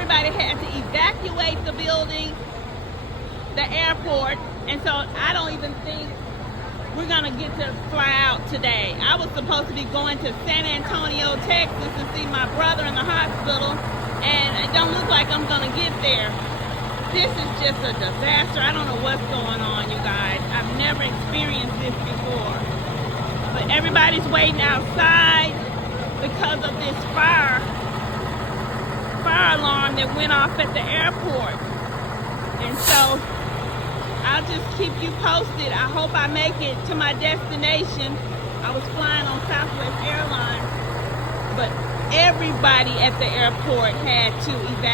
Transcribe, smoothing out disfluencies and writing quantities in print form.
everybody had to evacuate the building, the airport, and so I don't even think we're gonna get to fly out today. I was supposed to be going to San Antonio, Texas to see my brother in the hospital, and it don't look like I'm gonna get there. This is just a disaster. I don't know what's going on, you guys. I've never experienced this before. But everybody's waiting outside because of this fire alarm that went off at the airport. And so I'll just keep you posted. I hope I make it to my destination. I was flying on Southwest Airlines, but everybody at the airport had to evacuate.